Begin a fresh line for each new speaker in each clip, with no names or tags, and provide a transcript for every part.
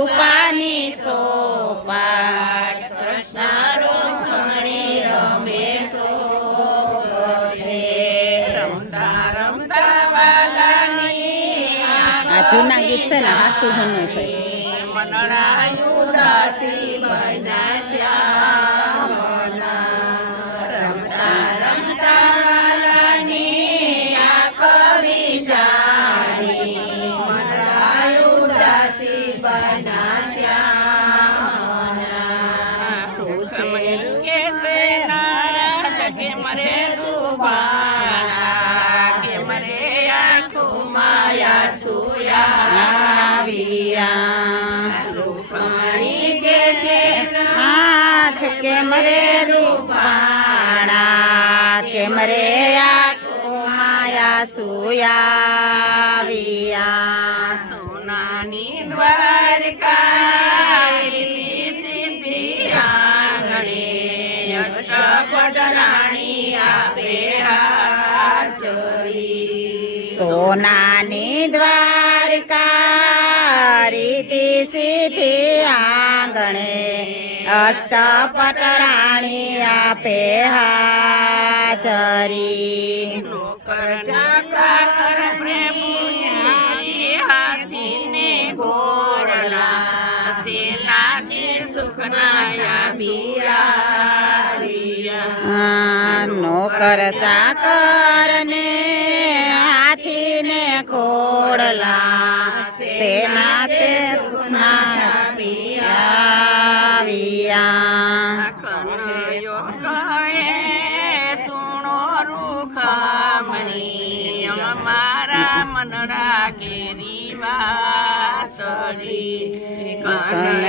રૂપાની સોપાટ કૃષ્ણ રોષણી રમે સોગઠે રમતા રમતા વાલાની
આ જૂના ગીત છે ને હાસુહનનું છે.
મનડા ઉદાસી મરે
રૂપાણા કેમ રે માયા સુયાવિયા.
સોનાની
સોનાની દ્વારકા રીતિ સિદ્ધિ આંગણે અષ્ટપટ રાણી આપે હાજરી.
નોકર હાથીને સેલા કે સુખના બિયા
નોકર સાકર ને હાથી ને ખોડલા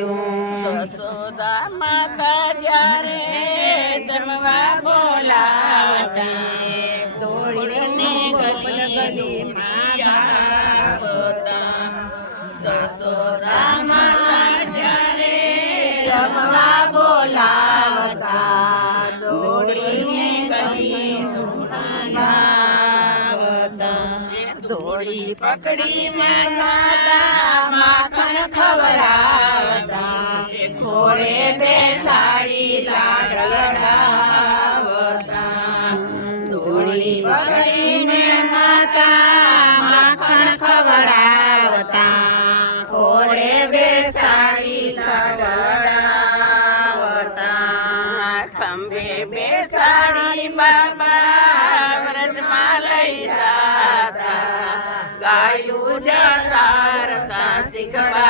જસોદા માતા જ્યારે જમવા બોલાવતા. દોડીને ગલી. પકડી માતા માખણ ખવરાવતા ખોરે બેસાડી લાડ થોડી પકડીને માતા માખણ ખવડાવતા. ખોરે બેસાડી સાડી લડાવતા. ખંભે ગાયું જતારતા શીખવાડતા.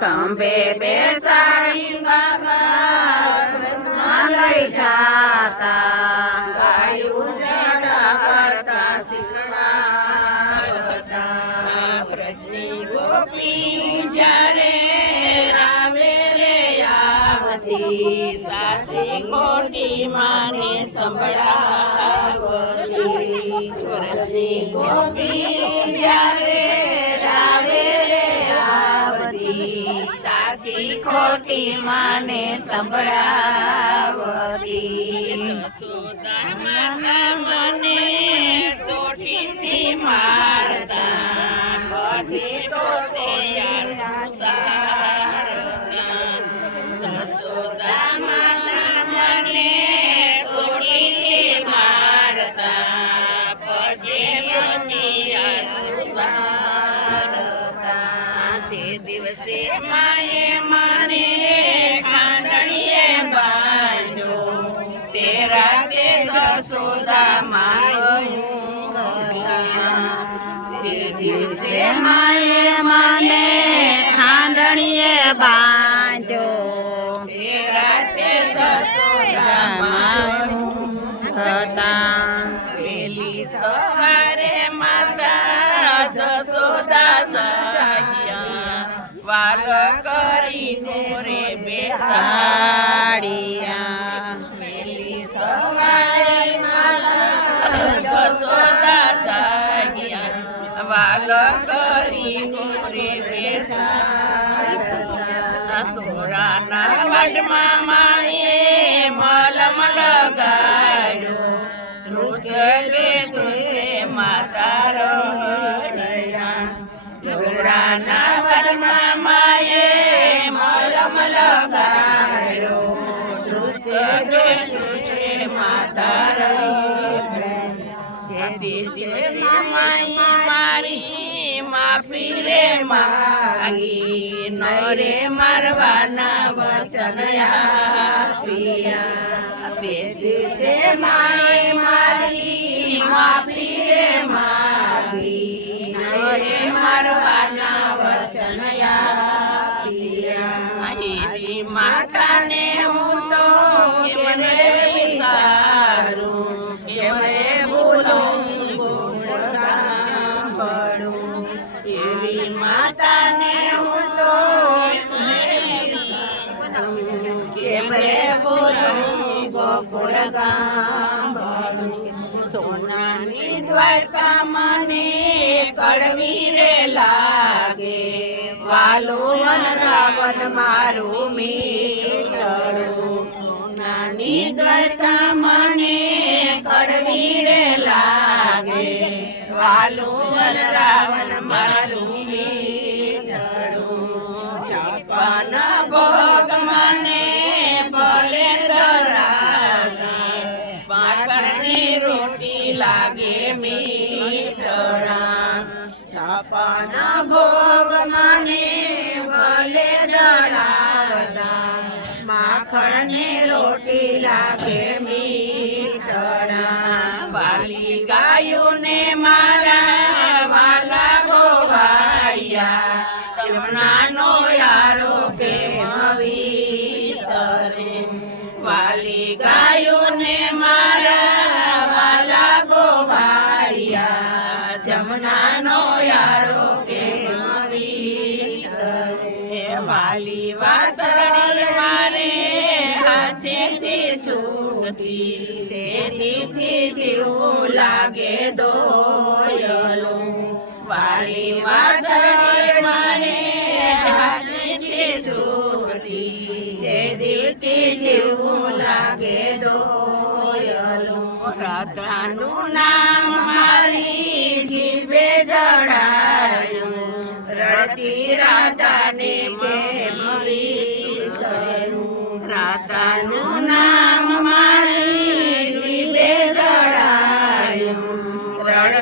ખંભે
બેસાડી બાબા લઈ
જાતા.
ગોપી આવતી સાસી ખોટી માને સંભળાવતી. માતા મને સોઠીથી દિવસે માએ મારે ખાંડણીએ બાંધો તે રાતે જસોદા માયું તે દિવસે
માએ મને ખાંડણીએ બાંધો
તે રાતે જસોદા માયું
હતા.
પેલી સવારે માતા જસોદા જાગ્યા વાલ કરી ગોરે બેસાડિયા.
સાડિયા
વેલી સવારે જાગ્યા. વાલ કરી ગોરે બેસાડિયા. તોરાના વડમાં માએ મલમ લગાડ્યો ધ્રુજલે તુજે માતા રડ્યા. તોરાના મારી માફી રે નરે મારવાના વચન આપ્યા તે દિવસે માફી નરે મારવાના વચન હિરી માતાને હું રે બોલું ગોકુળ ગામ સોનાની દ્વારકા મને કડવી રે લાગે. વાલો વન રાવણ મારું મીઠડું સોનાની દ્વારકા મને કડવી રે લાગે. વાલો વન રાવણ મારું મીઠડું લાગે મીઠડા વાલી ગાયોને મારા વાલા ગોવાળિયા. જમનાનો યારો કે વિસરે? વાલી ગાયોને લાગે દોયલો. વાલી વાસળી મને હાથેથી છૂટતી તે દીથી જીવું લાગે દોયલો. રાધાનું નામ મારી જીભે જડાયું. રડતી રાધાને કેમ વિસરું રાધાનું નામ મારી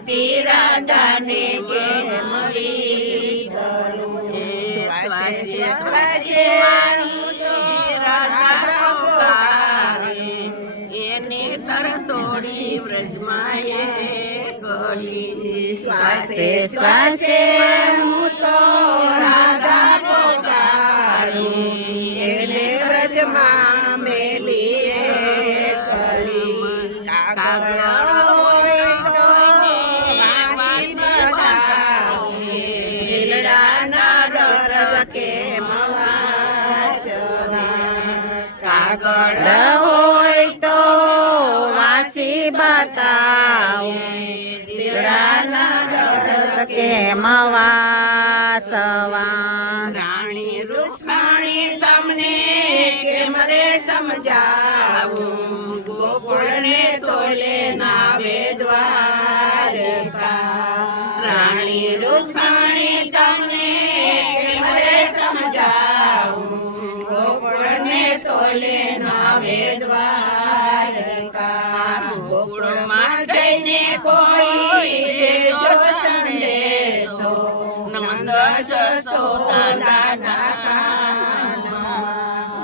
રડતી રાધાને એને તરસોડી વ્રજમાં એ ગલી
શ્વાસે શ્વાસે
હું તો રાધા પોકારી રાણી રૂક્ષ્મણી તમને કેમ રે સમજાવું? ગોકુળને તોલે નાવે દ્વારકા રાણી રૂક્ષ્મણી તમને કેમ રે સમજાવું? ગોકુળને તોલે નાવે દ્વારકા ગોકુળમાં કોઈ દેજો સંદેશો નંદ જસોદા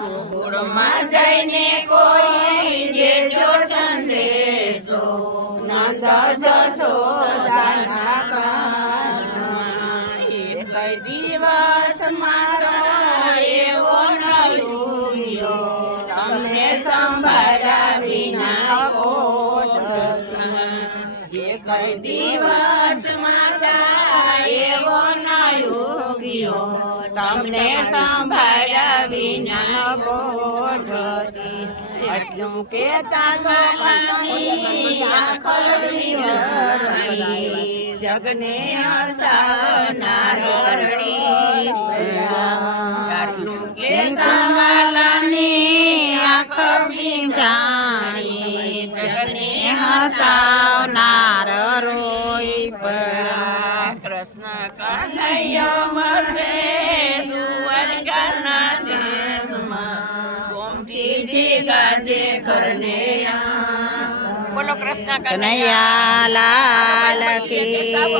ગોકુળમાં જઈને કોઈ દેજો સંદેશો નંદ જસોદા એક સંભાળ્યા વિના બોધતી એટલું કેતા તો વરણી જગને ધરણી આટલું કેતા વાલાની આંખ
જાણી,
જગને
હસાવનાર કનૈયા લાલ કી